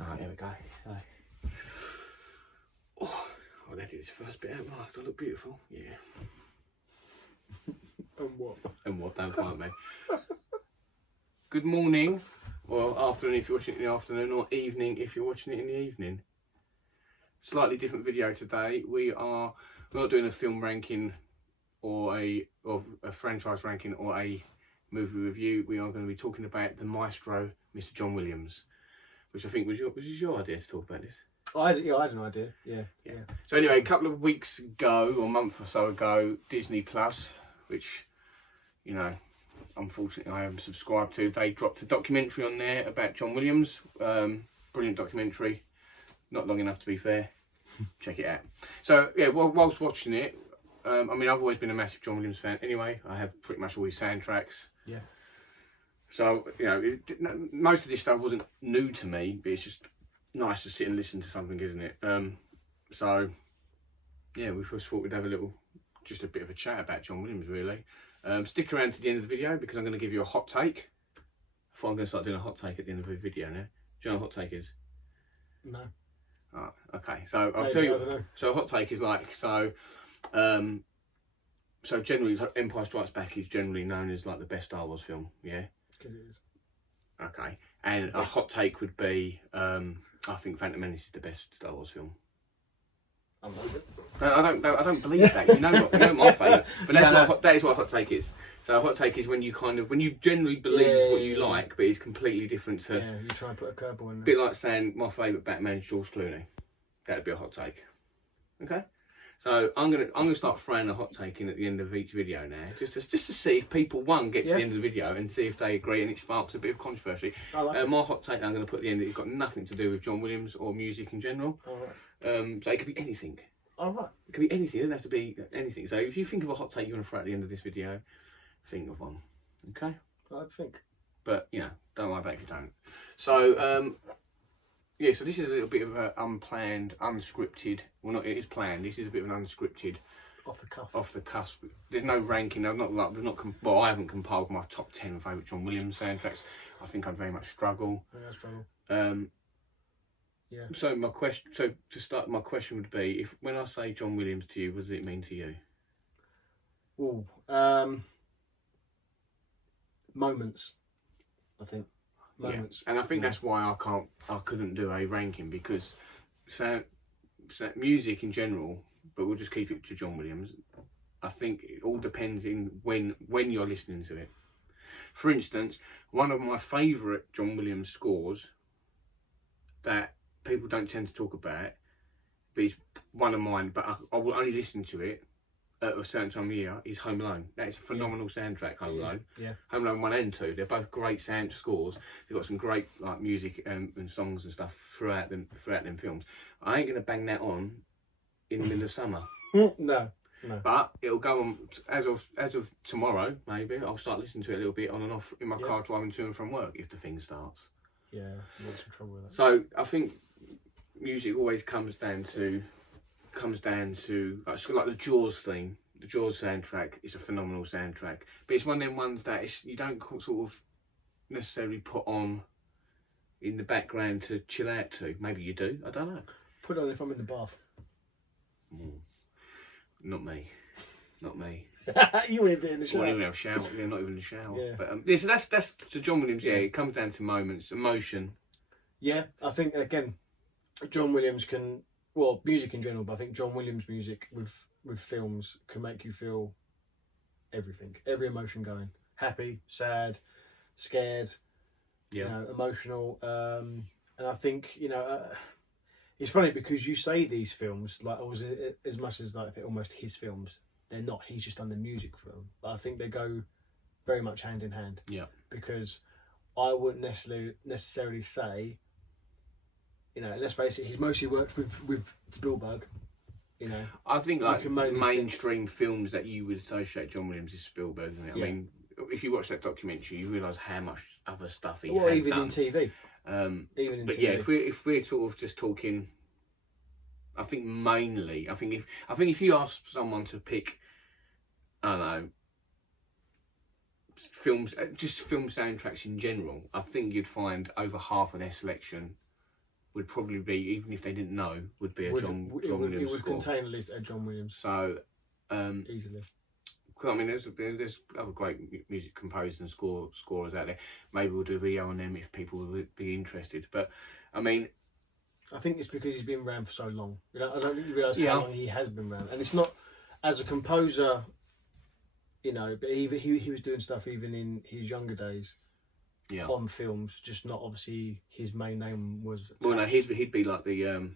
Alright, here we go. So, oh, I'll edit this first bit out. Oh, do I look beautiful? Yeah. And what? And what? Don't fight me. Good morning, or afternoon if you're watching it in the afternoon, or evening if you're watching it in the evening. Slightly different video today. We're not doing a film ranking or a franchise ranking or a movie review. We are going to be talking about the maestro, Mr. John Williams, which I think was your idea to talk about this. I had an idea. Yeah. So anyway, a couple of weeks ago, or a month or so ago, Disney Plus, which, you know, unfortunately I am subscribed to, they dropped a documentary on there about John Williams. Brilliant documentary. Not long enough to be fair. Check it out. So yeah, whilst watching it, I mean, I've always been a massive John Williams fan anyway. I have pretty much all his soundtracks. Yeah. So, you know, most of this stuff wasn't new to me, but it's just nice to sit and listen to something, isn't it? So, yeah, we first thought we'd have just a bit of a chat about John Williams, really. Stick around to the end of the video because I'm going to give you a hot take. I thought I'm going to start doing a hot take at the end of the video now. Do you know what a hot take is? No. Oh, okay, so I'll tell you. So a hot take is like, so generally Empire Strikes Back is generally known as like the best Star Wars film, yeah? Because it is. Okay, and a hot take would be, I think Phantom Menace is the best Star Wars film. I like it. I don't believe that. You know my favourite, but that is what a hot take is. So a hot take is when you generally believe what you like, but it's completely different to. Yeah, you try and put a curveball in there. A bit like saying my favourite Batman is George Clooney. That'd be a hot take. Okay. So I'm gonna start throwing a hot take in at the end of each video now, just to see if people get to the end of the video and see if they agree, and it sparks a bit of controversy. I like my hot take I'm going to put at the end, it's got nothing to do with John Williams or music in general. Alright. So it could be anything. Alright. It could be anything. It doesn't have to be anything. So if you think of a hot take you want to throw at the end of this video, think of one. Okay. I'd think. But you know, don't worry about it if you don't. So yeah, so this is a little bit of an unplanned, unscripted. Well, not it is planned. This is a bit of an unscripted, Off the cuff. off the cusp. There's no ranking. I haven't compiled my top 10 favourite John Williams soundtracks. I think I'd very much struggle. I struggle. Yeah. So to start, my question would be: when I say John Williams to you, what does it mean to you? Ooh. Moments. I think. Moments. Yeah. And I think that's why I couldn't do a ranking, because music in general, but we'll just keep it to John Williams. I think it all depends in when you're listening to it. For instance, one of my favourite John Williams scores that people don't tend to talk about, but it's one of mine, but I will only listen to it at a certain time of year, is Home Alone. That is a phenomenal soundtrack, Home Alone. Yeah. Home Alone 1 and 2, they're both great sound scores. They've got some great like music and songs and stuff throughout them films. I ain't gonna bang that on in the middle of summer. No. But it'll go on as of tomorrow, maybe. I'll start listening to it a little bit on and off in my car driving to and from work if the thing starts. Yeah, I'm in some trouble with that. So I think music always comes down to like the Jaws theme. The Jaws soundtrack is a phenomenal soundtrack, but it's one of them ones that you don't sort of necessarily put on in the background to chill out to. Maybe you do, I don't know. Put it on if I'm in the bath. Not me. You wouldn't do it in the shower. Not even have a shower. Yeah, not even a shower. Yeah. But so that's so John Williams. Yeah, it comes down to moments, emotion. Yeah, I think again, John Williams music in general, but I think John Williams music with films can make you feel everything, every emotion going. Happy, sad, scared, emotional. And I think, it's funny because you say these films, like, as much as like they're almost his films, they're not. He's just done the music for them. But I think they go very much hand in hand. Yeah. Because I wouldn't necessarily say, let's face it, he's mostly worked with Spielberg. I think like mainstream films that you would associate John Williams is Spielberg, isn't it? Yeah. I mean, if you watch that documentary, you realise how much other stuff he has done. In TV. Even in TV. Yeah, if we're sort of just talking, I think mainly, if you ask someone to pick, I don't know, film soundtracks in general, I think you'd find over half of their selection would probably be, even if they didn't know, would be a John it Williams would score. contain at least a John Williams So, easily. I mean, there's other great music composers and scorers out there. Maybe we'll do a video on them if people would be interested. But I mean, I think it's because he's been around for so long. You know, I don't think you realise Yeah. how long he has been around, and it's not as a composer. You know, but he was doing stuff even in his younger days yeah. on films. Just not obviously his main name was. Attached. Well, no, he'd be like the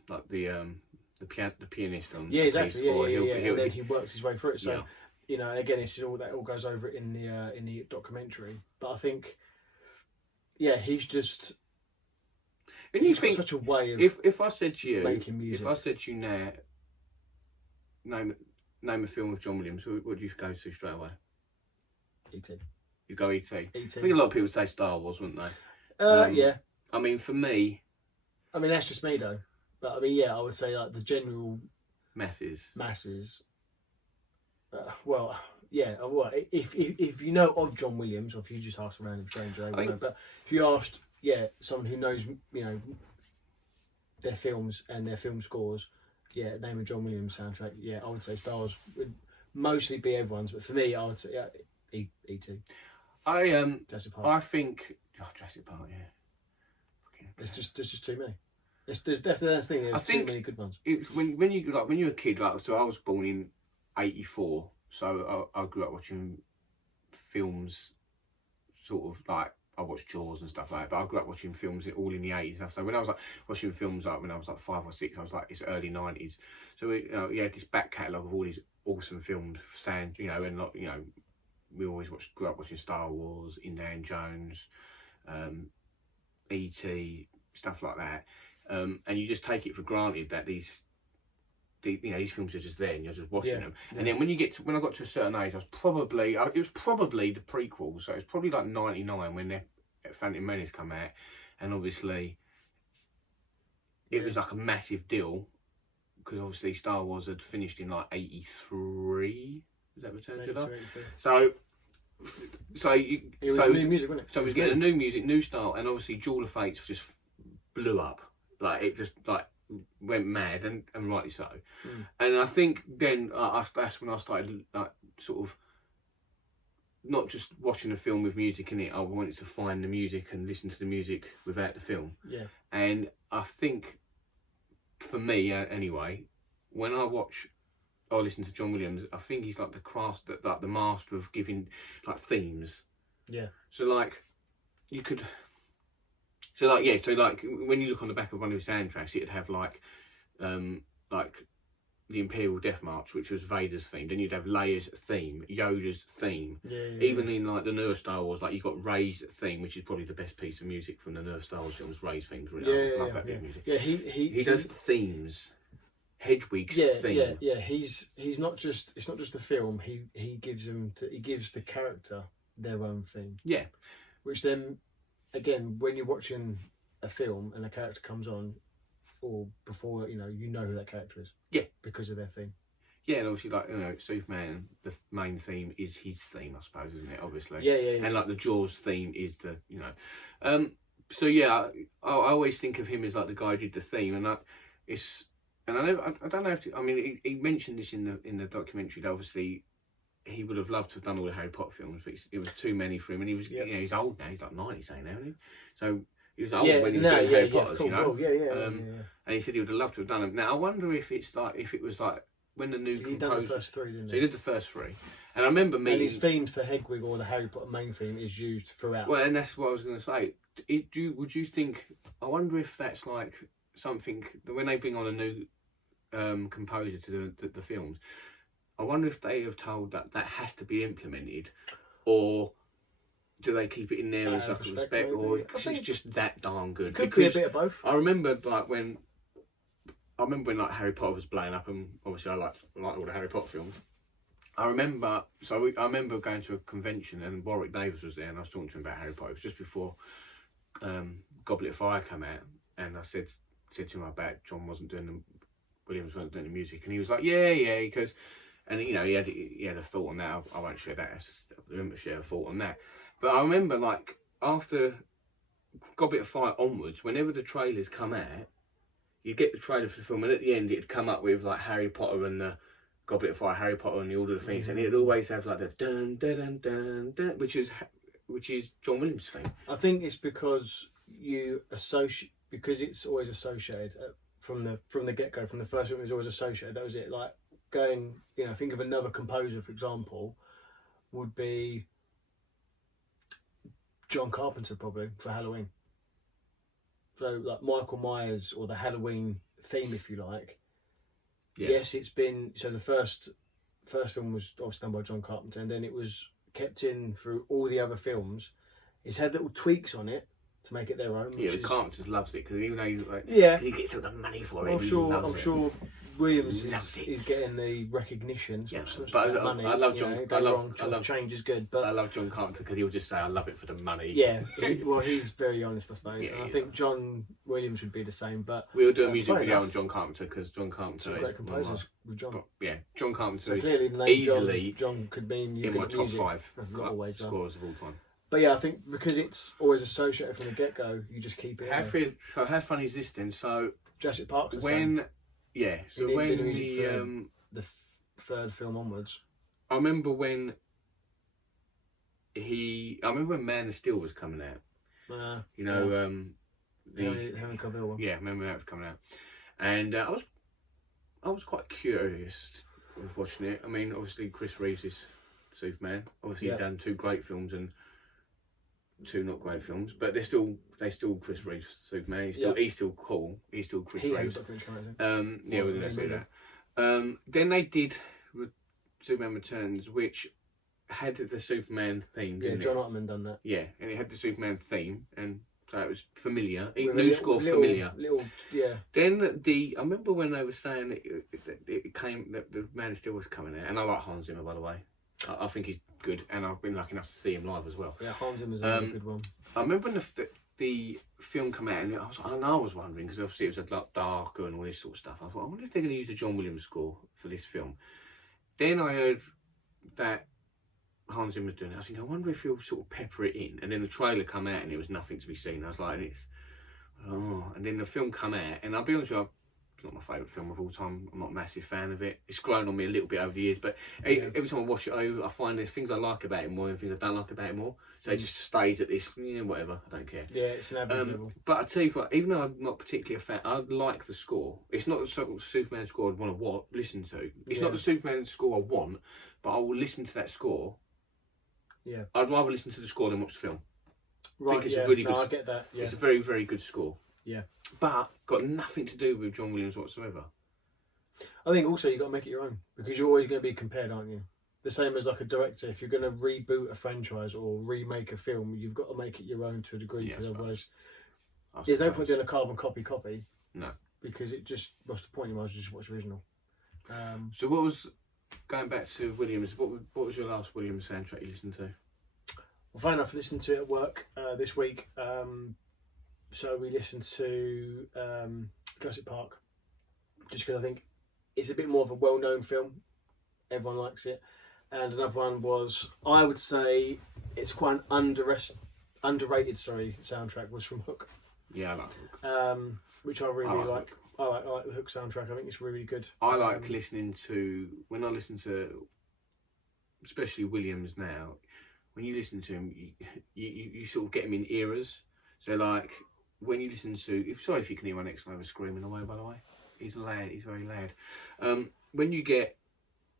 pianist on. Yeah, exactly. Piece, or Yeah. he'll- And then he worked his way through it. So Yeah. you know, again, it's all that all goes over it in the documentary. But I think, yeah, he's just. And you he's got think such a way of if I said to you, making music. if I said to you now, name a film with John Williams, what would you go to straight away? E.T. You go E.T. I E.T. think a lot of people would say Star Wars, wouldn't they? Yeah. I mean, for me, I mean, that's just me though. But I mean, yeah, I would say like the general masses. Well, yeah. Well, if you know of John Williams, or if you just ask a random stranger, they will know. But if you asked, yeah, someone who knows, you know, their films and their film scores, yeah, name a John Williams soundtrack. Yeah, I would say Star Wars would mostly be everyone's, but for me, I would say E.T. Jurassic Park. I think Jurassic Park. Yeah. There's just too many. There's definitely that thing. There's too many good ones. It's when you're a kid, like, so I was born in '84, so I grew up watching films, sort of like I watched Jaws and stuff like that. But I grew up watching films all in the '80s and stuff. So when I was like watching films, like when I was like 5 or 6, I was like it's early '90s. So we had this back catalogue of all these awesome films, and we always grew up watching Star Wars, Indiana Jones, E.T., stuff like that. And you just take it for granted that these films are just there and you're just watching them. Yeah. And then when I got to a certain age, it was probably the prequel, so it's probably like '99 when the Phantom Menace come out, and obviously it was like a massive deal because obviously Star Wars had finished in like '83. Is that Return of the Jedi? So It was new music, wasn't it? So it was getting a new music, new style, and obviously Duel of Fates just blew up. Like it just like went mad, and rightly so. And I think then that's when I started like sort of not just watching a film with music in it. I wanted to find the music and listen to the music without the film. Yeah. And I think for me anyway, when I watch or listen to John Williams, I think he's like the master of giving like themes. Yeah. So like you could. So like when you look on the back of one of his soundtracks, it'd have like the Imperial Death March, which was Vader's theme. Then you'd have Leia's theme, Yoda's theme. Even in like the newer Star Wars, like you've got Rey's theme, which is probably the best piece of music from the newer Star Wars films. Rey's themes, really. I love that bit of music. Yeah, he does themes. Hedwig's theme. Yeah. He's not just it's not just a film. He gives the character their own theme. Yeah. Which then, again, when you're watching a film and a character comes on, or before you know who that character is. Yeah. Because of their theme. Yeah, and obviously, like Superman, the main theme is his theme, I suppose, isn't it? Obviously. Yeah. And like the Jaws theme is the So yeah, I always think of him as like the guy who did the theme, and I don't know if he mentioned this in the documentary. That obviously he would have loved to have done all the Harry Potter films, but it was too many for him, and he was he's old now. He's like 90 saying now, isn't he? So he was old when he was doing Harry Potter, cool. And he said he would have loved to have done them. Now I wonder if it was like when the new he done the first 3, didn't he? So he did the first 3, and I remember meeting. And his theme for Hedwig, or the Harry Potter main theme, is used throughout. Well, and that's what I was going to say. Would you think? I wonder if that's like something that when they bring on a new composer to the films. I wonder if they have told that has to be implemented, or do they keep it in there as like a respect, or because it's just that darn good. Could be a bit of both. I remember when like Harry Potter was blowing up, and obviously I like all the Harry Potter films. I remember going to a convention and Warwick Davis was there, and I was talking to him about Harry Potter. It was just before Goblet of Fire came out, and I said to him about Williams wasn't doing the music, and he was like, yeah, because. And he had a thought on that. I won't share that. I remember share a thought on that. But I remember like after Goblet of Fire onwards, whenever the trailers come out, you get the trailer for the film, and at the end it'd come up with like Harry Potter and the Goblet of Fire, Harry Potter and the Order of the Phoenix, and it'd always have like the dun dun dun dun, dun which is John Williams' theme. I think it's because because it's always associated from the get go, from the first one. It was always associated. That was it. Like going, think of another composer, for example, would be John Carpenter probably for Halloween. So like Michael Myers or the Halloween theme, if you like. Yeah. Yes, it's been the first film was obviously done by John Carpenter, and then it was kept in through all the other films. It's had little tweaks on it to make it their own. Yeah, the Carpenter loves it because even though he gets all the money for it. I'm sure Williams is getting the recognition. So but I love John. I love change is good, but I love John Carpenter because he'll just say, "I love it for the money." Yeah, he's very honest, I suppose. And I think John Williams would be the same. But we'll do a music video on John Carpenter because John Carpenter is great composers with John. John Carpenter so clearly the name easily John could mean in my top 5 not always scores of all time. But yeah, I think because it's always associated from the get go, you just keep it. How funny is this then? So Jurassic Park's when the third film onwards. I remember when Man of Steel was coming out. Henry Cavill one. Yeah, I remember that was coming out, and I was quite curious with watching it. I mean, obviously Chris Reeves is Superman. Obviously, he's done 2 great films and 2 not great films, but they still Chris Reeves Superman. He's still cool. He's still Chris Reeves. We're gonna say that. Then they did Superman Returns, which had the Superman theme. Yeah, John Ottman done that. Yeah, and it had the Superman theme, and so it was familiar. New score familiar. Then I remember when they were saying it came that the Man of Steel was coming out, and I like Hans Zimmer, by the way. I think he's good, and I've been lucky enough to see him live as well. Yeah, Hans Zimmer's a good one. I remember when the film came out, and I was wondering, because obviously it was a lot darker and all this sort of stuff. I thought, I wonder if they're going to use the John Williams score for this film. Then I heard that Hans Zimmer was doing it. I was thinking, I wonder if he'll sort of pepper it in. And then the trailer come out, and it was nothing to be seen. I was like, and then the film come out, and I'll be honest with you, it's not my favourite film of all time. I'm not a massive fan of it. It's grown on me a little bit over the years, but every time I watch it over, I find there's things I like about it more and things I don't like about it more. So it just stays at this, whatever, I don't care. Yeah, it's an average level. But I tell you what, even though I'm not particularly a fan, I like the score. It's not the sort of Superman score I'd want to listen to. It's not the Superman score I want, but I will listen to that score. Yeah. I'd rather listen to the score than watch the film. Right, I think it's a really good. I get that. Yeah. It's a very, very good score. Yeah. But got nothing to do with John Williams whatsoever. I think also you've got to make it your own, because you're always going to be compared, aren't you? The same as like a director. If you're going to reboot a franchise or remake a film, you've got to make it your own to a degree, because otherwise there's no point doing a carbon copy. No. Because it just, what's the point? You might as well just watch the original. So what was, going back to Williams, what was your last Williams soundtrack you listened to? Well, funny enough, I listened to it at work this week. So we listened to Jurassic Park, just because I think it's a bit more of a well-known film. Everyone likes it. And another one was, I would say, it's quite an underrated soundtrack, was from Hook. Yeah, I like Hook. Which I really like. I like the Hook soundtrack. I think it's really good. I like listening to, when I listen to, especially Williams now, when you listen to him, you sort of get him in eras. So like, when you listen to, sorry if you can hear my next neighbour screaming away, by the way. He's loud, he's very loud. When you get,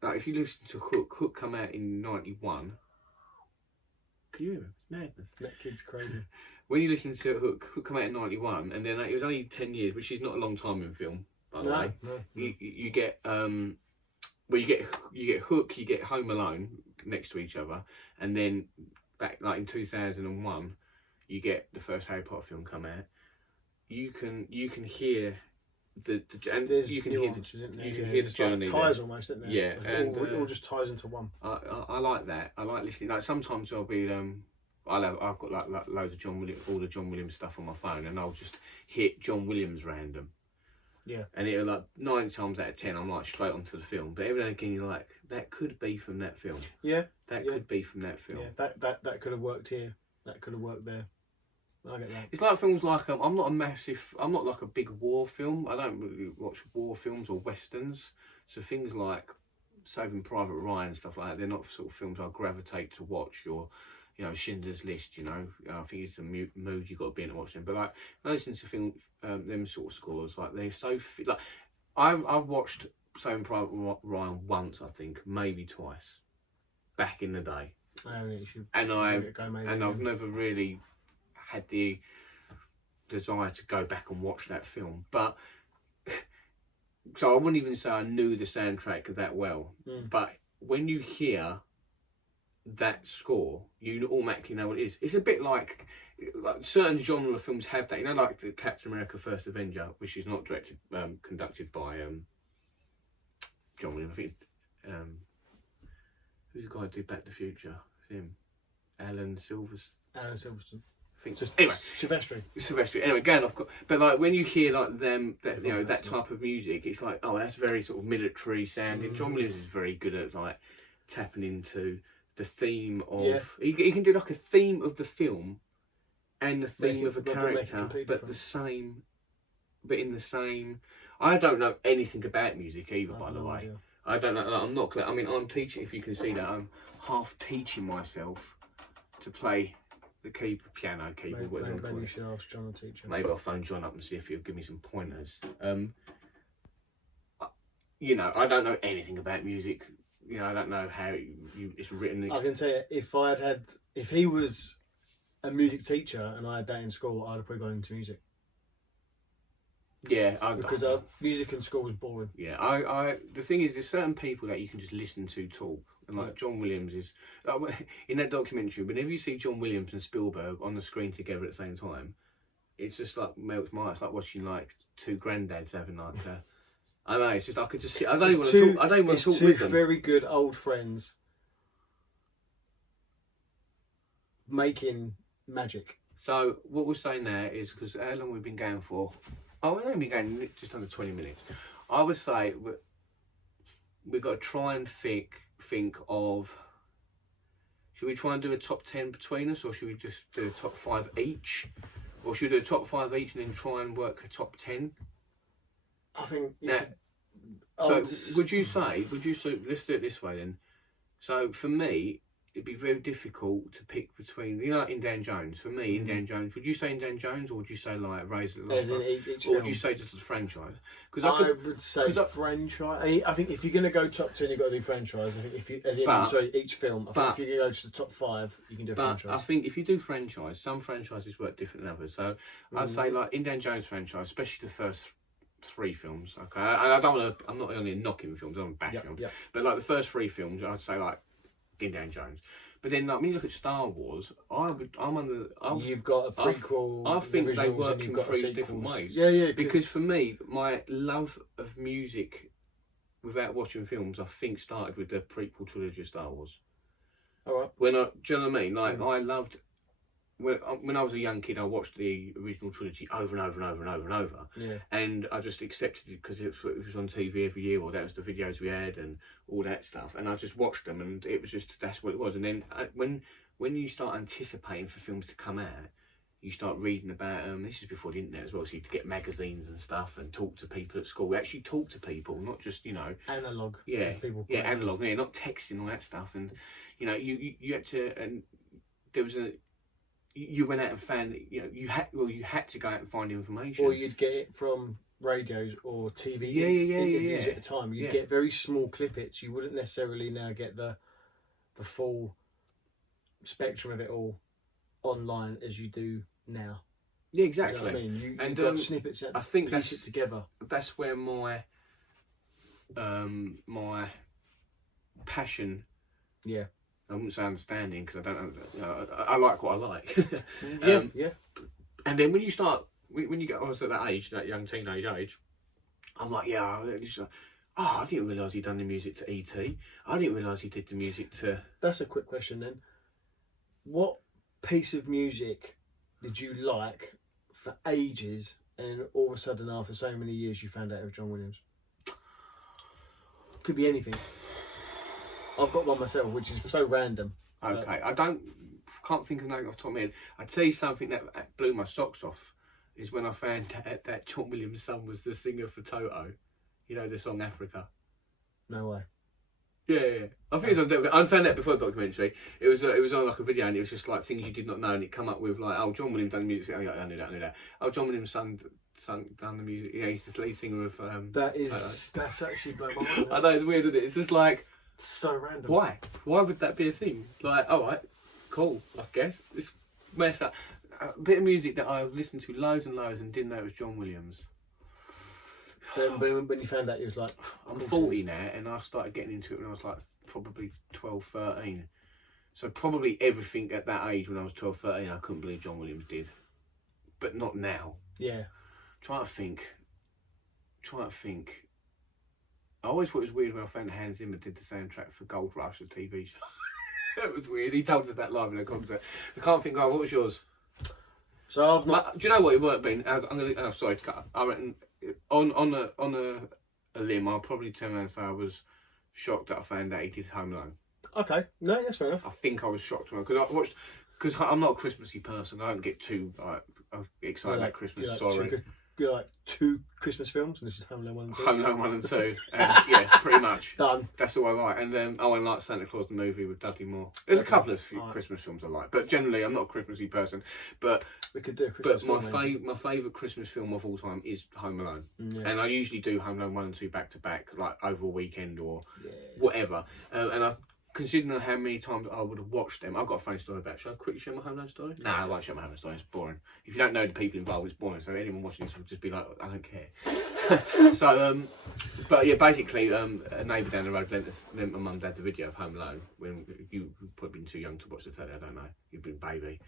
like, if you listen to Hook come out in 91. Can you hear him? It's madness. That kid's crazy. When you listen to Hook come out in 91, and then it was only 10 years, which is not a long time in film, by the way. No. You get, you get Hook, you get Home Alone next to each other, and then back like in 2001, you get the first Harry Potter film come out. You can hear you can hear the journey. Ties almost, isn't there? Yeah, and it all just ties into one. I like that. I like listening. Like sometimes I'll be I've got like loads of all the John Williams stuff on my phone, and I'll just hit John Williams random. Yeah. And it'll like 9 times out of 10, I'm like straight onto the film. But every now and again, you're like, that could be from that film. Yeah. That could be from that film. Yeah. That could have worked here. That could have worked there. I get that. It's like films like I'm not like a big war film. I don't really watch war films or westerns. So things like Saving Private Ryan and stuff like that, they're not sort of films I gravitate to watch. Your, Schindler's List. I think it's a mood you've got to be in to watch them. But like, I listen to them sort of scores, like they're so like I've watched Saving Private Ryan once, I think, maybe twice, back in the day. I've never really had the desire to go back and watch that film, but so I wouldn't even say I knew the soundtrack that well. But when you hear that score, you automatically know what it is. It's a bit like certain genre of films have that, like the Captain America: First Avenger, which is not conducted by John Williams. I think who's the guy who did Back to the Future? It's him, Alan Silverstone. Anyway, Silvestri. Anyway, going off. But like when you hear like them, that type of music, it's like, oh, that's very sort of military sounding. John Williams is very good at like tapping into the theme of. Yeah. He can do like a theme of the film, and the theme of a character, but in the same. I don't know anything about music either, by the way. Idea. I don't know. I'm not. I mean, I'm teaching. If you can see that, I'm half teaching myself to play the piano keyboard. Maybe you should ask John to teach him. Maybe I'll phone John up and see if he'll give me some pointers. I don't know anything about music. I don't know how it's written. I can tell you, if he was a music teacher and I had that in school, I'd have probably gone into music. Yeah, because music in school was boring. Yeah, the thing is, there's certain people that you can just listen to talk, and like John Williams is in that documentary. Whenever you see John Williams and Spielberg on the screen together at the same time, it's just like melts my heart. It's like watching like two granddads having like I know. It's just I could just see. I don't even want to talk. I don't even want to talk with them. Two very good old friends making magic. So what we're saying there is, because how long we've been going for? Oh, we've only been going just under 20 minutes. I would say we've got to try and think of, should we try and do a top 10 between us, or should we just do a top 5 each? Or should we do a top 5 each and then try and work a top 10? I think... would you say, let's do it this way then. So for me, it'd be very difficult to pick between, like Indiana Jones. For me, Indiana Jones, would you say Indiana Jones, or would you say like Razor? As in each or would you say just the franchise? Because I would say franchise. I think if you're going to go top 10, you've got to do franchise. I think each film. I think if you go to the top 5, you can do franchise. I think if you do franchise, some franchises work different than others. So I'd say like Indiana Jones franchise, especially the first 3 films. Okay, I'm not only knocking films, I'm bashing films. Yep. But like the first 3 films, I'd say like Indiana Jones. But then, like when you look at Star Wars, you've got a prequel. I think they work in 3 different ways. Yeah. Because for me, my love of music, without watching films, I think started with the prequel trilogy of Star Wars. All right. Do you know what I mean? Like I loved. When I was a young kid, I watched the original trilogy over and over and over and over and over. Yeah. And I just accepted it because it was on TV every year, or that was the videos we had and all that stuff. And I just watched them, and it was just, that's what it was. And then when you start anticipating for films to come out, you start reading about them. This is before the internet as well, so you get magazines and stuff and talk to people at school. We actually talk to people, not just, analog. Yeah, analog. Yeah, not texting, all that stuff. And, you had to, and there was you went out and found, you had to go out and find information. Or you'd get it from radios or TV interviews at the time. You'd get very small clippets. You wouldn't necessarily now get the full spectrum of it all online as you do now. Yeah, exactly. You know what I mean? You've got snippets that piece it together. That's where my my passion... Yeah. I wouldn't say understanding, because I don't know. I like what I like. Yeah. And then when you get, I was at that age, that young teenage age, I'm like, I didn't realise he'd done the music to E.T. I didn't realise he did the music to... That's a quick question then. What piece of music did you like for ages, and all of a sudden after so many years you found out it was John Williams? Could be anything. I've got one myself, which is so random. Okay, I don't can't think of nothing off the top of my head. I'd tell you something that blew my socks off is when I found out that John Williams' son was the singer for Toto. You know the song Africa. No way. Yeah. I think it's on. I found that before the documentary. It was on like a video, and it was just like things you did not know, and it come up with like, oh, John Williams done the music. Oh, yeah, I knew that. Oh, John Williams' son done the music. Yeah, he's the lead singer of. That's actually blown my mind. I know it's weird, isn't it? It's just like So random. why? Why would that be a thing? Like, all right, cool. I guess it's messed up. A bit of music that I've listened to loads and loads and didn't know it was John Williams. But when you found out, it was like, I'm 40 now, and I started getting into it when I was like probably 12, 13. So probably everything at that age when I was 12, 13, I couldn't believe John Williams did. But not now. yeah. Trying to think. I always thought it was weird when I found Hans Zimmer did the soundtrack for Gold Rush, the TV show. That was weird. He told us that live in a concert. I can't think. Oh, what was yours? So I've not. Do you know what it might have been? I'm gonna. Oh, sorry to cut. I reckon on a limb, I'll probably turn around and say I was shocked that I found out he did Home Alone. Okay, no, that's fair enough. I think I was shocked because I'm not a Christmassy person. I don't get too excited about Christmas. Sorry. You like 2 Christmas films, and this is Home Alone 1 and 2. Home Alone 1 and 2. Yeah, pretty much. Done. That's all I like. And then I like Santa Claus the movie with Dudley Moore. There's a couple of Christmas films I like, but generally I'm not a Christmassy person. But we could do a Christmas film. My favourite Christmas film of all time is Home Alone, yeah. and I usually do Home Alone 1 and 2 back to back, like over a weekend or whatever. And I. Considering how many times I would have watched them, I've got a funny story about it. Should I quickly share my Home Alone story? No, I won't share my Home Alone story. It's boring. If you don't know the people involved, it's boring. So anyone watching this will just be like, I don't care. But yeah, basically, a neighbour down the road lent my mum and dad the video of Home Alone when you probably been too young to watch the telly. I don't know. You've been a baby,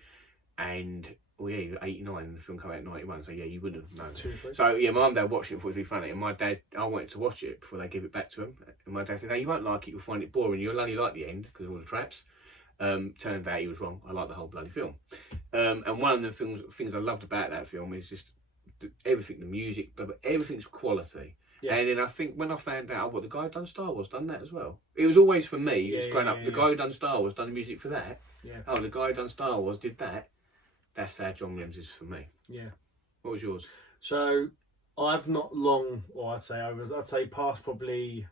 and you were 89 and the film came out in 91. So yeah, you wouldn't have known. So yeah, my mum and dad watched it and thought it was really funny, and my dad, I wanted to watch it before they give it back to him, and my dad said, "No, you won't like it. You'll find it boring. You'll only like the end because of all the traps." Turned out he was wrong. I like the whole bloody film. And one of the things I loved about that film is just everything, the music, but everything's quality. Yeah. And then I think when I found out what the guy who done Star Wars done that as well. It was always for me, growing up, the guy who done Star Wars done the music for that. Yeah. Oh, the guy who done Star Wars did that. That's how John Williams is for me. Yeah. What was yours? So I've not long, or I'd say past probably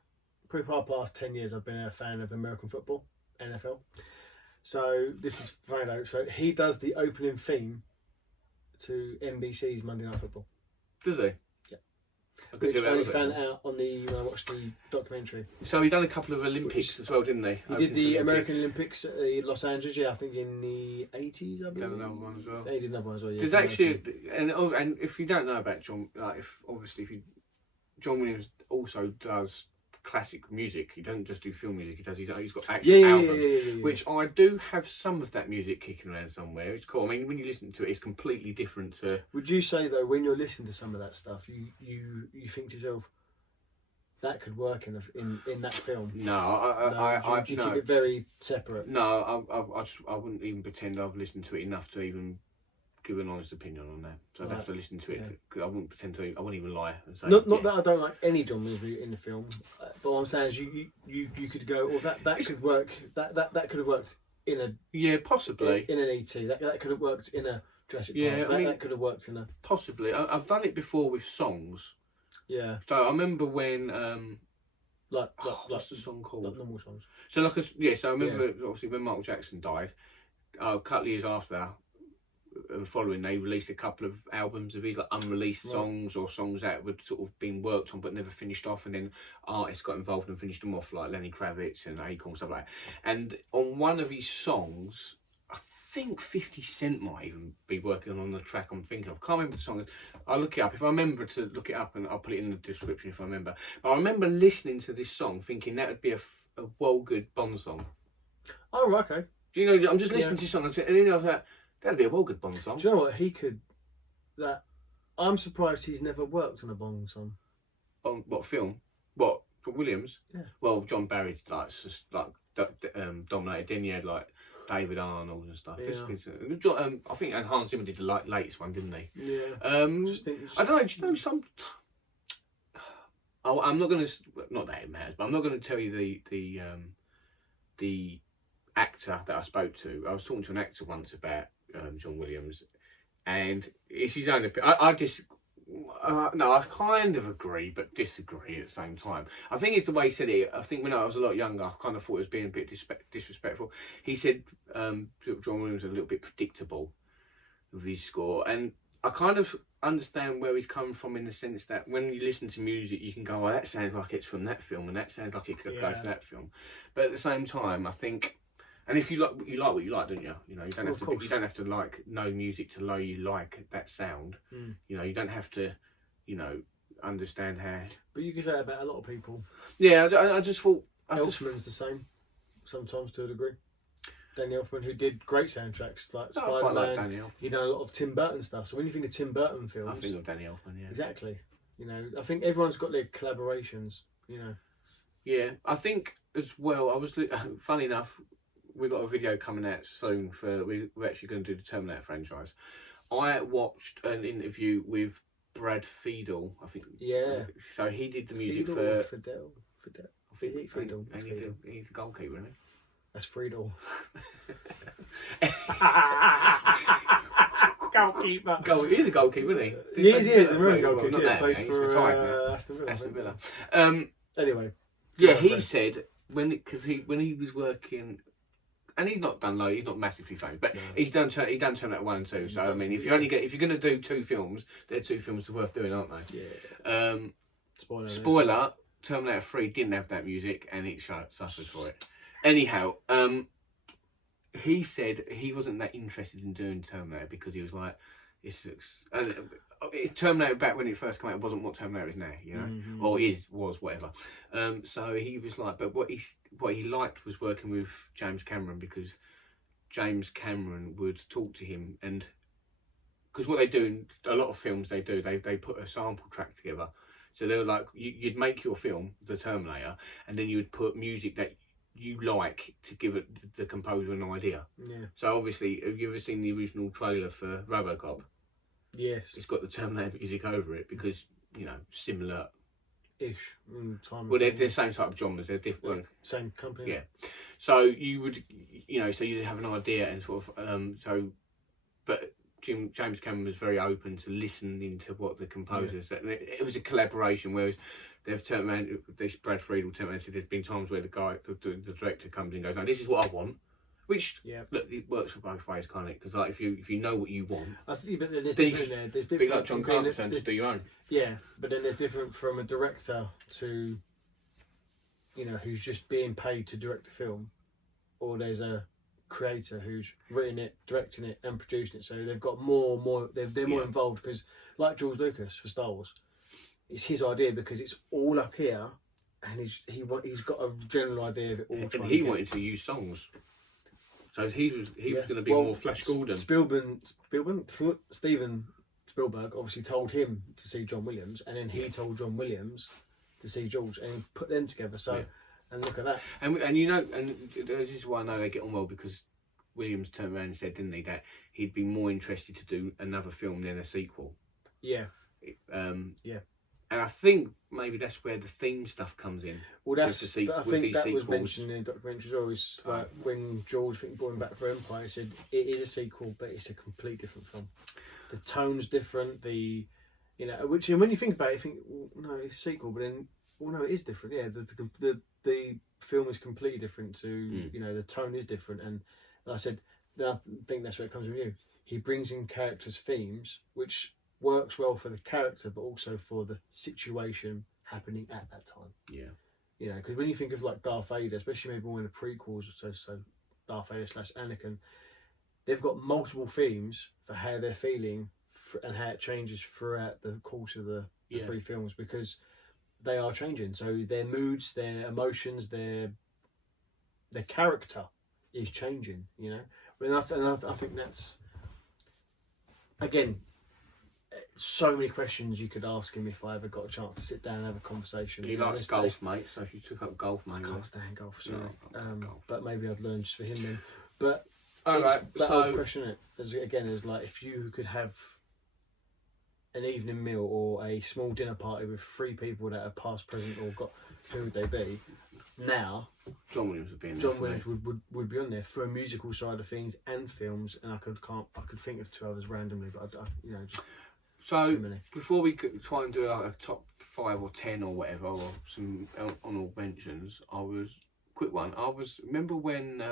past 10 years, I've been a fan of American football, NFL. So this is Fredo. So he does the opening theme to NBC's Monday Night Football. Does he? Yeah. Which I only found out when I watched the documentary. So he done a couple of Olympics as well, didn't he? He did the American Olympics at Los Angeles, I think in the 80s, I believe. Done another one as well. He did another one as well, yeah. There's actually, and if you don't know about John, like John Williams also does classic music. He doesn't just do film music. He's got actual albums, which I do have some of that music kicking around somewhere. It's cool. I mean, when you listen to it, it's completely different to. Would you say though, when you're listening to some of that stuff, you think to yourself, that could work in that film? No, do you keep it very separate? No, I wouldn't even pretend I've listened to it enough to even give an honest opinion on that. So I'd have to listen to it. Cause I wouldn't pretend to. I wouldn't even lie and say. Not that I don't like any John Williams in the film, but what I'm saying is you could go, or that could work. That could have worked in a possibly in an ET. That could have worked in a Jurassic Park. That could have worked in a possibly. I've done it before with songs. Yeah. So I remember when what's the song called? Like normal songs. So so I remember obviously when Michael Jackson died, a couple of years after. Following, they released a couple of albums of his like unreleased songs or songs that were sort of being worked on but never finished off, and then artists got involved and finished them off, like Lenny Kravitz and Acorn, stuff like that. And on one of his songs, I think 50 Cent might even be working on the track I'm thinking of. I can't remember the song. I'll look it up. If I remember to look it up, and I'll put it in the description if I remember. But I remember listening to this song thinking that would be a well good Bond song. Oh, right, okay. Do you know, I'm just listening to this song and then I was like, that'd be a well good Bond song. Do you know what? He could. I'm surprised he's never worked on a Bond song. Bond, what film? What? John Williams? Yeah. Well, John Barry dominated. Then you had like David Arnold and stuff. Yeah. I think and Hans Zimmer did the latest one, didn't he? Yeah. I don't know. Do you know some? I'm not going to. Not that it matters, but I'm not going to tell you the actor that I spoke to. I was talking to an actor once about John Williams, and it's his own opinion. No, I kind of agree, but disagree at the same time. I think it's the way he said it. I think when I was a lot younger, I kind of thought it was being a bit disrespectful. He said John Williams was a little bit predictable with his score, and I kind of understand where he's come from in the sense that when you listen to music, you can go, "Oh, that sounds like it's from that film, and that sounds like it could go to that film." But at the same time, I think. And if you like what you like, don't you? You know, you don't have to. You don't have to like know music to know you like that sound. You know, you don't have to, you know, understand how. But you can say that about a lot of people. Yeah, I just thought. Elfman's the same, sometimes to a degree. Danny Elfman, who did great soundtracks like Spider-Man. I quite like Danny Elfman. He done a lot of Tim Burton stuff. So when you think of Tim Burton films, I think of Danny Elfman. Yeah, exactly. You know, I think everyone's got their collaborations. You know. Yeah, I think as well. I was funny enough. We've got a video coming out soon for we're actually going to do the Terminator franchise. I watched an interview with Brad Fiedel, I think. Yeah. So he did the music Fidel, for Fidel. I think Friedel. he's a goalkeeper, isn't he? That's Friedel. Goalkeeper. He's a goalkeeper, isn't he? He is a real goalkeeper. Not Yeah, that, played he's for retired now. Aston Villa. Anyway. Anyway. Yeah, he said when he was working, and he's not massively famous, but he's done Terminator 1 and 2. So I mean, if you're going to do 2 films, they're 2 films worth doing, aren't they? Yeah. Spoiler: Terminator 3 didn't have that music, and it suffered for it. Anyhow, he said he wasn't that interested in doing Terminator because he was like, it's Terminator back when it first came out. It wasn't what Terminator is now, you know, or was whatever. So he was like, but what he liked was working with James Cameron, because James Cameron would talk to him, and because what they do in a lot of films, they put a sample track together. So they were like, you'd make your film, The Terminator, and then you would put music that you like to give it the composer an idea. Yeah. So obviously, have you ever seen the original trailer for RoboCop? Yes. It's got the Terminator music over it because, you know, similar-ish. Time. Well, they're the same type of genres. They're different. Same company. Yeah. So you would, you know, so you'd have an idea and sort of, but James Cameron was very open to listening to what the composers. Yeah. It was a collaboration, whereas they've turned around. This Brad Friedel turned around and said there's been times where the director comes in and goes, "No, this is what I want," which look, it works for both ways, can't it? Because like if you know what you want, I think, but there's different there. There's different. Big like John Carpenter and just do your own. Yeah, but then there's different from a director to, you know, who's just being paid to direct a film, or there's a creator who's written it, directing it, and producing it. So they've got more. They're more involved, because like George Lucas for Star Wars, it's his idea because it's all up here, and he's got a general idea of it all. And he wanted to use songs, so he was going to be more Flash Gordon. Steven Spielberg obviously told him to see John Williams, and then he told John Williams to see George, and he put them together. So. And look at that. And you know, and this is why I know they get on well, because Williams turned around and said, didn't he, that he'd be more interested to do another film than a sequel. Yeah. Yeah. And I think maybe that's where the theme stuff comes in. Well, I think that was mentioned in the documentary as well. It's like when George brought him back for Empire, he said it is a sequel, but it's a complete different film. The tone's different. You know, which, and when you think about it, you think, well, no, it's a sequel, but then, well, no, it is different. Yeah, the film is completely different to, you know, the tone is different. And like I said, I think that's where it comes from you. He brings in characters' themes, which works well for the character, but also for the situation happening at that time. Yeah. You know, because when you think of like Darth Vader, especially maybe more in the prequels, so Darth Vader / Anakin, they've got multiple themes for how they're feeling and how it changes throughout the course of the 3 films, because they are changing. So their moods, their emotions, their character is changing, you know. And I think that's, again, so many questions you could ask him if I ever got a chance to sit down and have a conversation. He likes golf, mate, so if you took up golf, mate. I can't stand golf, sorry. No, golf. But maybe I'd learn just for him then. But that old question, is like, if you could have an evening meal or a small dinner party with 3 people that are past, present, or got, who would they be? now, John Williams would be in there. John for Williams me. would be on there for a musical side of things and films, and I could think of 2 others randomly, but just So too many. before we could try and do like a top 5 or 10 or whatever, or some honourable mentions, remember when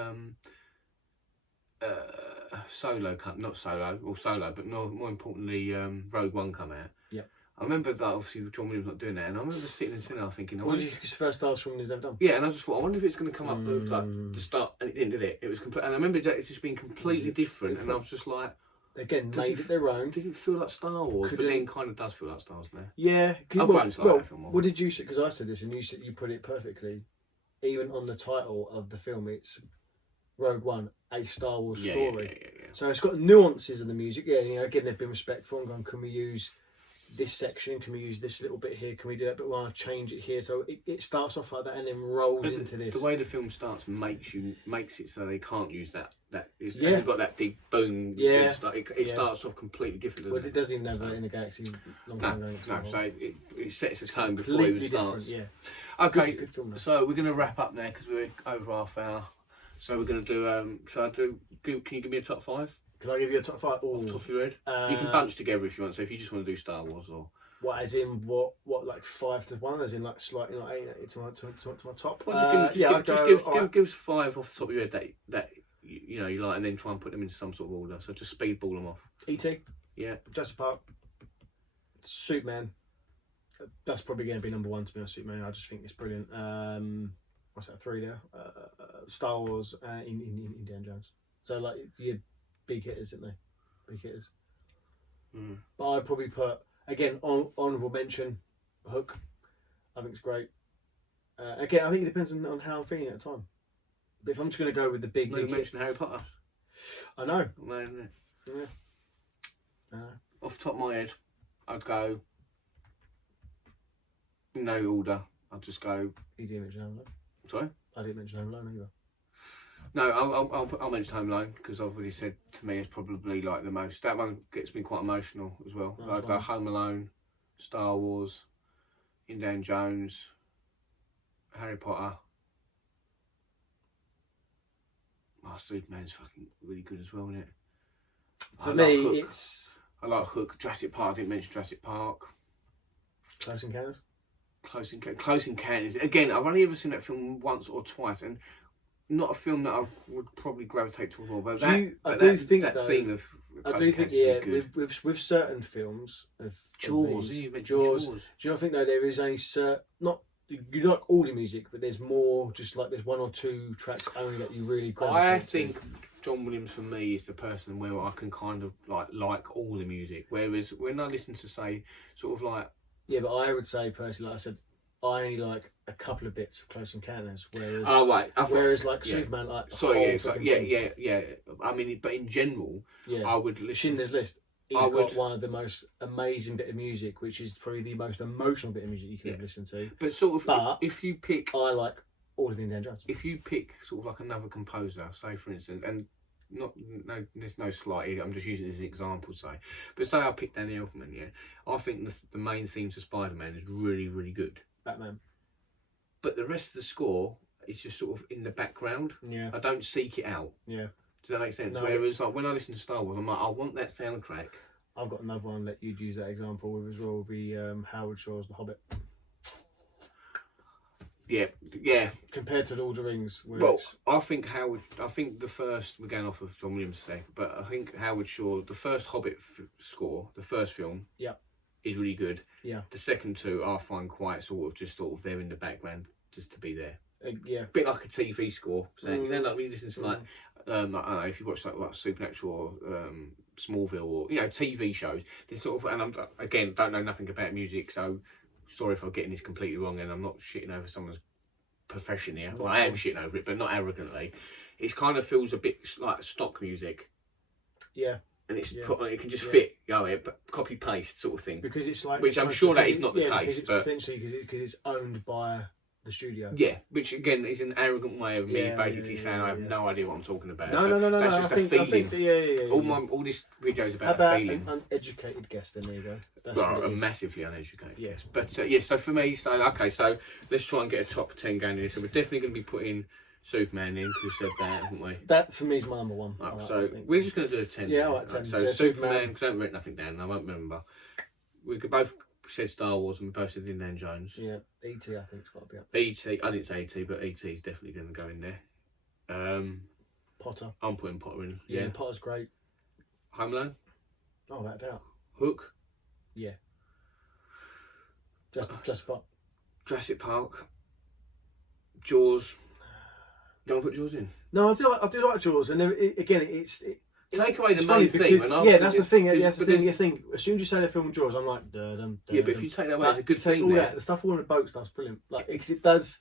Solo, not Solo, or Solo, but more importantly, Rogue One come out. Yep. I remember that obviously John Williams not doing that, and I remember sitting in the cinema thinking, Was it his first Star Wars film he's never done? yeah, and I just thought, I wonder if it's going to come up with like the start, and it didn't, did it? It was complete, and I remember it just being completely different, and I was just like, Again, Does made he it their own. didn't feel like Star Wars, but Couldn't- then kind of does feel like Star Wars now. Yeah, I've grown to like that film more. what did you say? Because I said this, and you put it perfectly. Even on the title of the film, it's Rogue One, a Star Wars story. Yeah. So it's got nuances of the music. Yeah, again, they've been respectful and gone, can we use this section? Can we use this little bit here? Can we do that? But we want to change it here. So it starts off like that and then rolls But into this. The way the film starts makes it so they can't use that. It Yeah. hasn't got that big boom. Yeah. It Yeah. starts off completely different. Well, Doesn't it doesn't even have that in the Galaxy long time ago. No. So it sets its tone before it Completely even starts. different, yeah. Okay, Good film, though. so we're going to wrap up now because we're over half hour. So we're going to do. Can you give me a top 5 Can I give you a top 5? off the top of your head? You can bunch together if you want. So if you just want to do Star Wars or. What, as in what like 5 to 1, as in like slightly like 8 to my top? Well, give us 5 off the top of your head that you like, and then try and put them into some sort of order. So just speedball them off. E.T. Yeah. Jurassic Park, Superman. That's probably going to be number 1 to be honest. Superman, I just think it's brilliant. What's that? 3 there. Star Wars, Indiana Jones. So like your big hitters, isn't they? Big hitters. Mm. But I'd probably put again honourable mention, Hook. I think it's great. Again, I think it depends on how I'm feeling at the time. But if I'm just going to go with the big No, you hit, mentioned Harry Potter. I know. No, no. Yeah. Off the top of my head, I'd go. No order. I'd just go. You didn't mention Home Alone. Sorry. I didn't mention Home Alone either. No, I'll mention Home Alone because I've already said to me it's probably like the most. That one gets me quite emotional as well. That's I'd go fine. Home Alone, Star Wars, Indiana Jones, Harry Potter. Oh, Superman's fucking really good as well, isn't it? For me, Hook. it's I like Hook. Jurassic Park. I didn't mention Jurassic Park. Close Encounters. Close Encounters. Again, I've only ever seen that film once or twice, and not a film that I would probably gravitate towards more. But that theme of I Close do think, Encounters is yeah, good. with certain films of Jaws. these, You mentioned Jaws. Jaws. Do you not think though there is only not you like all the music, but there's more just like there's 1 or 2 tracks only that you really gravitate I to. think John Williams for me is the person where I can kind of like all the music. Whereas when I listen to say sort of like Yeah, but I would say personally, like I said, I only like a couple of bits of Close Encounters, whereas whereas like Superman, like the sorry, whole yeah, so, freaking thing. yeah. I mean, but in general, Yeah. I would listen. Schindler's List. He's I got would- one of the most amazing bit of music, which is probably the most emotional bit of music you can ever listen to. But sort of, But- if you pick I like all of Indiana Jones. if you pick sort of like another composer, say for instance, and there's no slight here, I'm just using it as an example, say, but say I pick Danny Elfman, yeah, I think the main theme to Spider-Man is really, really good, Batman. but the rest of the score is just sort of in the background. Yeah. I don't seek it out. Yeah. Does that make sense? No. Whereas like when I listen to Star Wars, I'm like, I want that soundtrack. I've got another one that you'd use that example with as well, would be Howard Shore's The Hobbit. Yeah. Compared to Lord of the Rings, where Well, it's, I think the first, we're going off of John Williams today, but I think Howard Shore, the first Hobbit score, the first film, Yep. is really good. Yeah. The second two I find quite sort of there in the background just to be there. yeah. A bit like a TV score, saying, like when you listen to like I don't know, if you watch like Supernatural or Smallville or TV shows, there's sort of, and I'm again don't know nothing about music, so sorry if I'm getting this completely wrong, and I'm not shitting over someone's profession here. Well, I am shitting over it, but not arrogantly. It kind of feels a bit like stock music. Yeah. And it's Yeah. it can just fit, but copy paste sort of thing. Because it's like, Which I'm sure that is not the case, because it's but- potentially because it's owned by the studio. Yeah, which again is an arrogant way of me Yeah, basically yeah, saying I have yeah. no idea what I'm talking about. No, no. That's just I a think, feeling. yeah. All this video is How about a about feeling. an uneducated guest? Then there you go. That's Well, what a it is. massively uneducated. Yeah. But yeah, so for me, so let's try and get a top 10 going here. So we're definitely going to be putting Superman in, because we said that, haven't we? That for me is my number one. Right, I so think. we're just going to do a 10. Yeah, then. alright, 10. So Yeah, Superman, because I haven't written nothing down, and I won't remember. We could both said Star Wars, and we both said Indiana Jones. Yeah, E.T. I think it's got to be up. E.T. I didn't say E.T., but E.T. is definitely going to go in there. Potter. I'm putting Potter in. Yeah, Yeah. Potter's great. Home Alone. Oh, without doubt. Hook. Yeah. Just Pot. Jurassic Park. Jaws. You want to put Jaws in? No, I do like Jaws, and again, Take away the it's main funny thing. because and that's the thing. That's the but thing. Yes, thing. As soon as you say the film Jaws, I'm like, yeah, but if you take that away, it's a good thing. All there. that, the stuff all on the boat stuff's brilliant. Like, because it does.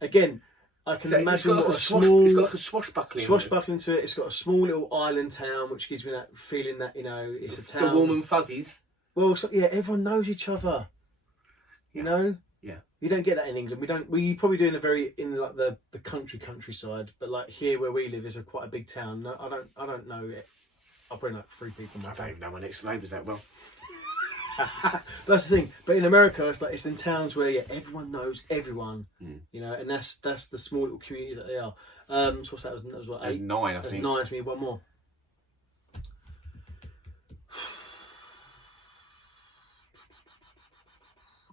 Again, I can So imagine it's got, what like a it's small got like a swashbuckling. swashbuckling to it. It's got a small little island town, which gives me that feeling that it's a town. The warm and fuzzies. Well, so, yeah, everyone knows each other. You know. Yeah. You don't get that in England. We probably do in like the countryside, but like here where we live is quite a big town. No, I don't know it. I'll bring like 3 people in my I don't town. even know my next neighbours that well. That's the thing. But in America, it's in towns where everyone knows everyone. You know, and that's the small little community that they are. So what's that? That was what, There's 8? 9, I That's think. 9. We need one more.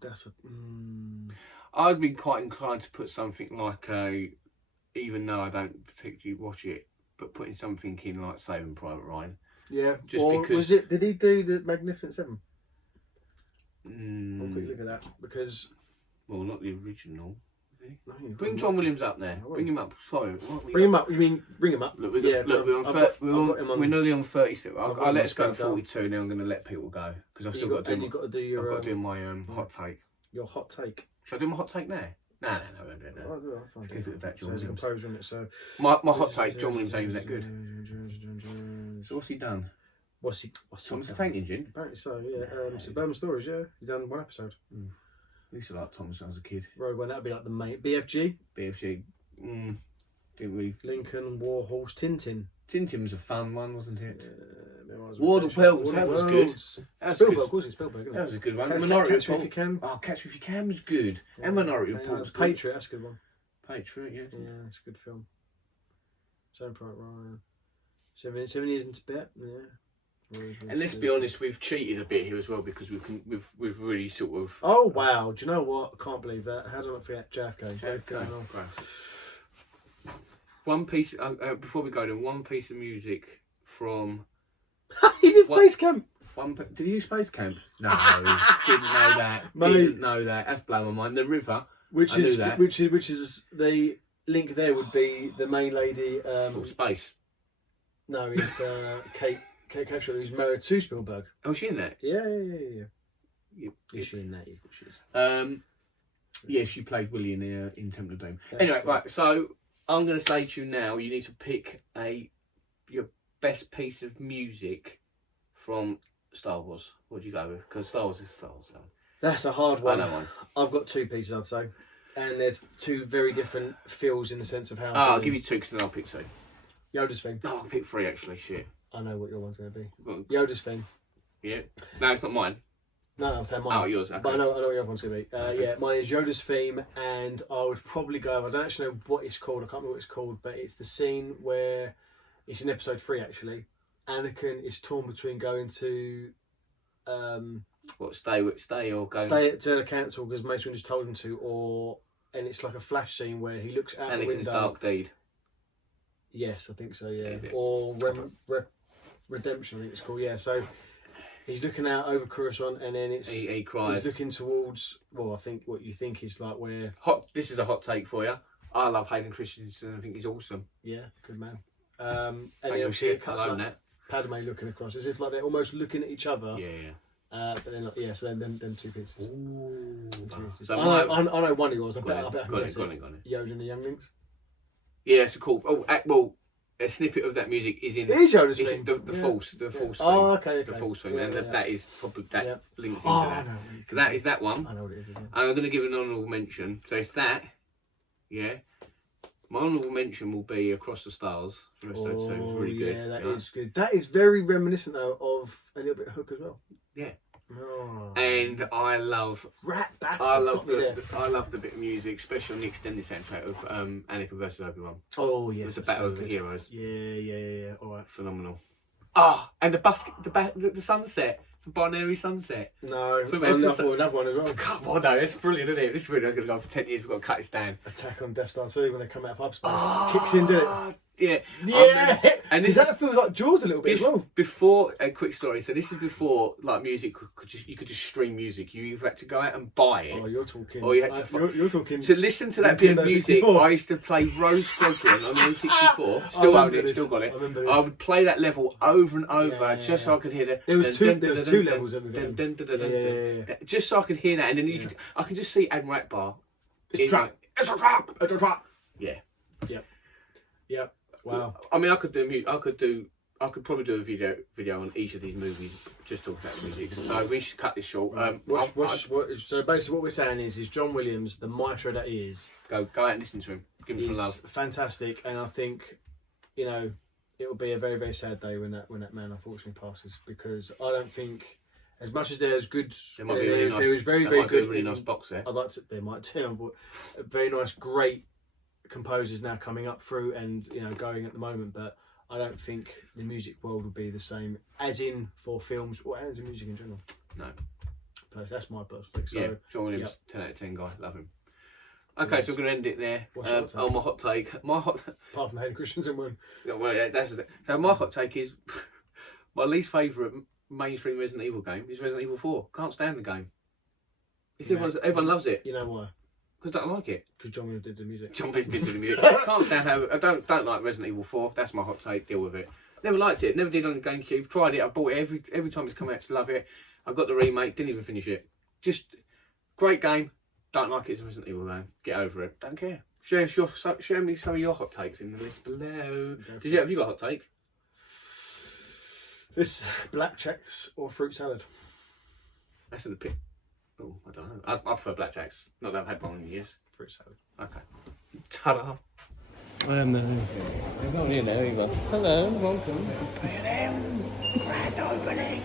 That's a. I'd be quite inclined to put something like even though I don't particularly watch it, but putting something in like Saving Private Ryan. Yeah. Just or because- was it? Did he do the Magnificent Seven? I'll Mm, quick look at that because. well, not the original. No, you've Bring got John him Williams up there. I will. Bring him up. Sorry. What we Bring got? him up. You mean bring him up? Look, we're, Yeah, look, we're on. I've thir- got- we're, I've on got him on- we're nearly on 36. I've got I'll him let's on go to speed dial. 42 now. I'm going to let people go because I've still You've got to do. you've My, got to do I've your got to do my hot take. your hot take. Should I do my hot take now? No. Oh, do it, I'll find Let's go it. for that, John So there's a Williams. composer on it. So My hot take. John Williams ain't even that good. So what's he done? What's he Thomas the done? Tank Engine. Apparently so. Yeah. Suburban Stories. Yeah. You've done one episode. I used to like Thomas when I was a kid. Rogue One. That'd be like the main BFG. BFG. Didn't we? Lincoln, Warhorse, Tintin. Tintin was a fun one, wasn't it? Memoirs War of the Worlds, that was good. That was Spielberg, good. of course, it's Spielberg. Isn't That it? was a good one. Catch Minority Me If Report. You Can. Oh, Catch Me If You Can was good. And Minority Report was good. Patriot. That's a good one. Patriot, yeah. Yeah, it's a good film. Saving Private Ryan. 7 years in Tibet. Yeah. And let's be honest, we've cheated a bit here as well because we've really sort of. Oh wow! Do you know what? I can't believe that. How did I not forget JFK? Okay. Going on. One piece before we go to one piece of music from He did What? Space Camp. did you use Space Camp? No, didn't know that. Mate. Didn't know that. That's blowing my mind. The River. Which I knew is that. which is the link there would be the main lady. Or Space. No, it's Kate Capshaw, who's married to Spielberg. Oh, is she in that? Yeah. Yeah. Is she in that? Yeah, she is. Yeah, she played Willie in Temple of Doom. That's Anyway, right. right. So I'm going to say to you now, you need to pick your best piece of music from Star Wars. What do you go with? Because Star Wars is Star Wars. That's a hard one. I know one. I've got 2 pieces, I'd say, and they're 2 very different feels in the sense of how. I'll give you 2 because then I'll pick 2. Yoda's theme. Oh, I'll pick 3 actually. Shit. I know what your one's going to be. Well, Yoda's theme. yeah. No, it's not mine. No, I'm saying mine. Oh, yours. Okay. But I know what your other one's going to be. Yeah, mine is Yoda's theme, and I would probably go. I don't actually know what it's called. I can't remember what it's called, but it's the scene where it's in episode 3 actually. Anakin is torn between going to What? Stay or go? stay at the council because Mace Windu just told him to, and it's like a flash scene where he looks out the Anakin's window. Dark Deed. Yes, I think so. Yeah, Is it? or Redemption. I think it's called. Yeah, so he's looking out over Coruscant, and then He cries. he's looking towards. Well, I think what you think is like where. This is a hot take for you. I love Hayden Christensen. I think he's awesome. Yeah, good man. And Thank then you, obviously it shit. cuts I own like that. Padme looking across, as if like they're almost looking at each other. Yeah. But then like, yeah, so then them 2 pieces. Ooh. Two pieces. So I know one he was. I bet I got can it, guess got it. it, got it. Yoda and the Younglings. Yeah, it's cool. Oh, well, a snippet of that music is in. It is Yoda's It's thing. the Yeah. Force, the Yeah. Force thing. Oh, okay. The Force thing, Yeah, and yeah. that is probably Yeah. links into Oh, that. I know. That is that one. I know what it is. Yeah. And I'm going to give an honourable mention. So it's that, Yeah. My honourable mention will be Across the Stars. For episode 2. It was really good. Yeah, that is good. That is very reminiscent though of a little bit of Hook as well. Yeah. Oh. And I love Rat Bastard. I love the bit of music, especially on the extended soundtrack of Anakin versus Obi-Wan. Oh yes. It was the Battle of the Heroes. Yeah. All right. Phenomenal. Ah, and the sunset, the binary sunset. No, From another one as well. Come on, no, it's brilliant, isn't it? This video is going to go on for 10 years. We've got to cut this down. Attack on Death Star 2 when they come out of hyperspace. Kicks in, did it? Yeah. Yeah. And Because that feels like Jaws a little bit as well. Before a quick story. So this is before like music you could just stream music. You either had to go out and buy it. Oh, you're talking. Or you had to. You're talking. To listen to that bit of music, 64. I used to play Rogue Squadron on the N64. Still own it. Still got it. I remember this. I would play that level over and over just so I could hear the. There was two levels of it. Just so I could hear that, and then I could just see Admiral Akbar. It's a trap. It's a trap. It's a trap. Yeah. Yep. Wow. I mean, I could probably do a video on each of these movies, just talking about the music. So we should cut this short. So basically, what we're saying is John Williams, the maestro that he is. Go out and listen to him. Give him some love. Fantastic, and I think, it will be a very, very sad day when that man unfortunately passes, because I don't think, as much as there's good, there might be a really nice, there was very, very good, a really nice box there. I'd like to. There might too, but very nice, great composers now coming up through and going at the moment, but I don't think the music world would be the same as in for films or as in music in general. No. That's my personal. So, yeah, John Williams, 10 out of 10 guy, love him. Okay, so we're going to end it there. My hot take. Apart from the Hayden Christensen one. Well, yeah, that's the thing. So my hot take is my least favourite mainstream Resident Evil game is Resident Evil 4. Can't stand the game. Everyone loves it. You know why? Because I don't like it. Because John Williams did the music. John Williams did the music. Can't stand how I don't like Resident Evil 4. That's my hot take. Deal with it. Never liked it. Never did on the GameCube. Tried it. I bought it every time it's come out to love it. I got the remake. Didn't even finish it. Just great game. Don't like it as a Resident Evil game. Get over it. Don't care. Share me some of your hot takes in the list below. Have you got a hot take? This blackjacks or fruit salad? That's in the pit. Oh, I don't know. I prefer blackjacks. Not that I've had one in years. Fruit salad. Okay. Ta-da. I am the. I'm not here now either. Hello, welcome. Grand opening.